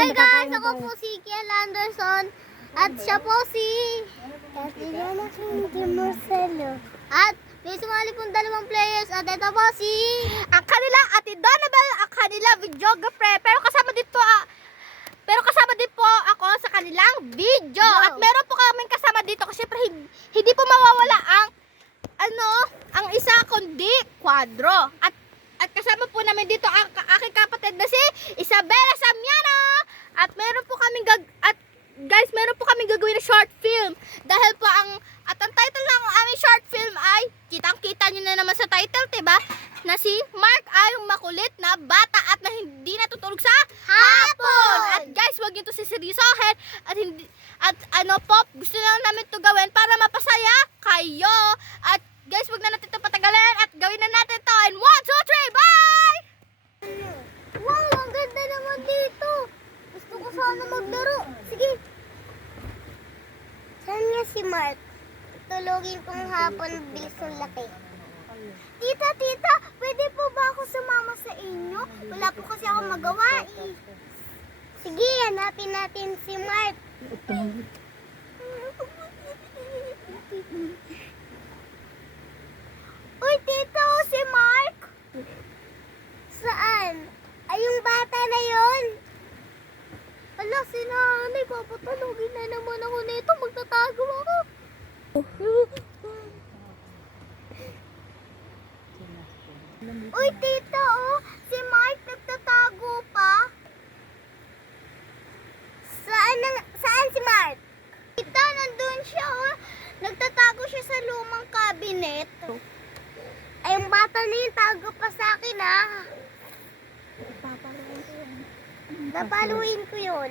Hi guys, ako po si Kiel Anderson at siya po si Catriona Hindi Marcelo. at may sumali pong dalawang players at ito po si Ang kanila Ate Donabel, ang kanila videographer. Pero kasama din po ako sa kanilang video. Wow. At meron po kaming kasama dito kasi syempre hindi po mawawala ang isa kundi kwadro. At kasama po namin dito ang aking kapatid na si Isabela Samiano. At meron po kaming meron po kaming gagawin na short film. Dahil po ang title ng aming short film ay kitang-kita niyo na naman sa title, 'di ba? Na si Mark ay yung makulit na bata at na hindi natutulog sa hapon. At guys, wag niyo to siseryosohin at gusto lang namin to gawin para mapasaya kayo. At guys, wag na natin to patagalin at gawin na natin to in 1, 2, 3, bye! wow, ang ganda naman dito. Gusto ko sana maglaro. Sige. Saan nga si Mark? Tulogin kong hapon, bilis ng laki. Tita, pwede po ba ako sumama sa inyo? Wala po kasi ako magawa eh. Sige, hanapin natin si Mark. Uy, tito, si Mark. Saan? Ay, yung bata na yon. Ala, si nanay, papatulogin na naman ako nito. Magtatago ako. Uy, tita, si Mark nagtatago pa. Saan si Mark? Tita, nandun siya, Nagtatago siya sa lumang cabinet. Ay, yung bata na yun, tago pa sa akin, ah. Papaluin ko yun.